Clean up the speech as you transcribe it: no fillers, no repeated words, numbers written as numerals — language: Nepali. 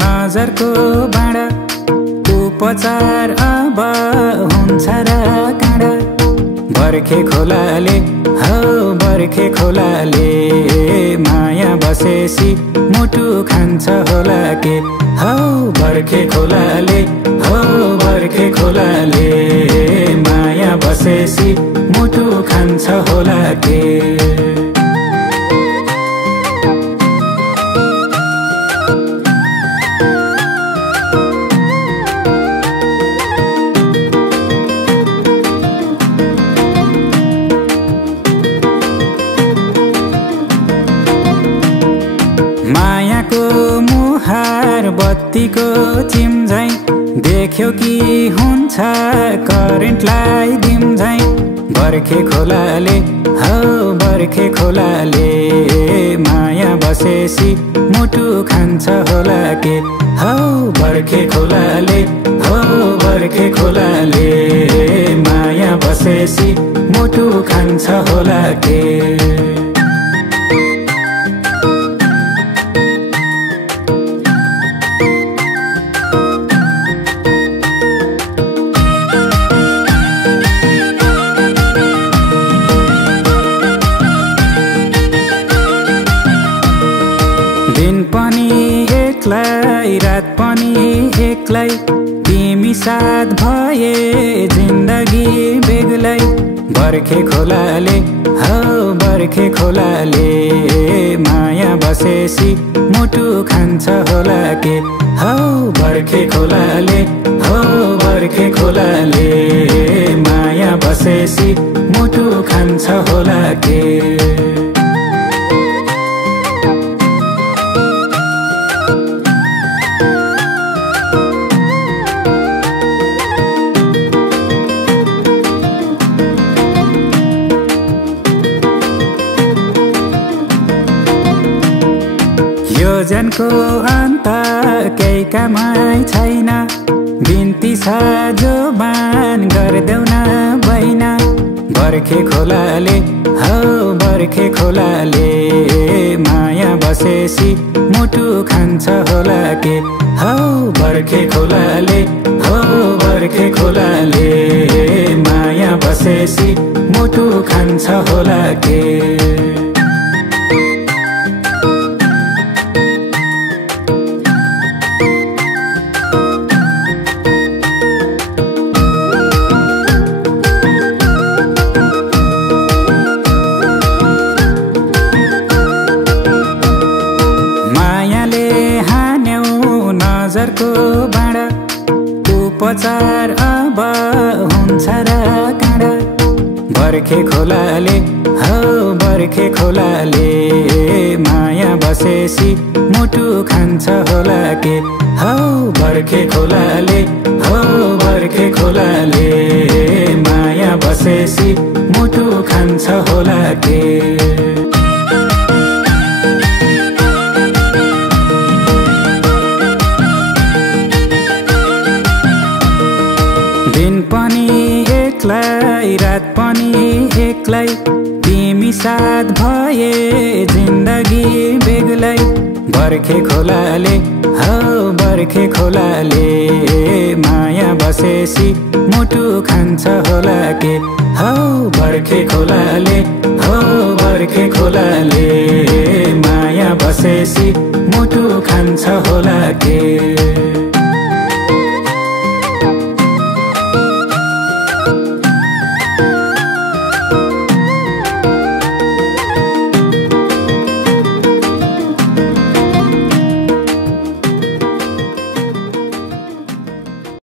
नजरको बाँडा उपचार अब हुन्छ र काँडा बर्खे खोलाले हौ बर्खे खोलाले माया बसेसी मुटु खान्छ होला के हौ बर्खे खोलाले हौ बर्खे खोलाले माया बसेसी मुटु खान्छ होला के मायाको मुहार बत्तीको चिम्झै देख्यो कि हुन्छ करेन्टलाई दिम्झै बर्खे खोलाले हौ बर्खे खोलाले माया बसेसी मुटु खान्छ होला के हौ बर्खे खोलाले हौ बर्खे खोलाले माया बसेसी मुटु खान्छ होला के दिन पनि एक्लै रात पनि एक्लै तिमी साथ भए जिन्दगी बेग्लै बर्खे खोलाले हौ बर्खे खोलाले माया बसेसी मुटु खान्छ होला के हौ बर्खे खोलाले हौ बर्खे खोलाले माया बसेसी मुटु खान्छ होला के योजनको अन्त केही कामै छैन बिन्ती छ जोबान गरिदेऊ न बैना बर्खे खोलाले हौ बर्खे खोलाले माया बसेसी मुटु खान्छ होला के हौ बर्खे खोलाले हौ बर्खे खोलाले माया बसेसी मुटु खान्छ होला के नजरको बाँडा उपचार अब हुन्छ र काँडा बर्खे खोलाले हौ बर्खे खोलाले माया बसेसी मुटु खान्छ होला के हौ बर्खे खोलाले हौ बर्खे खोलाले माया बसेसी मुटु खान्छ होला के दिन पनि एक्लै रात पनि एक्लै तिमी साथ भए जिन्दगी बेग्लै बर्खे खोलाले हौ बर्खे खोलाले माया बसेसी मुटु खान्छ होला के हौ बर्खे खोलाले हौ बर्खे खोलाले माया बसेसी मुटु खान्छ होला के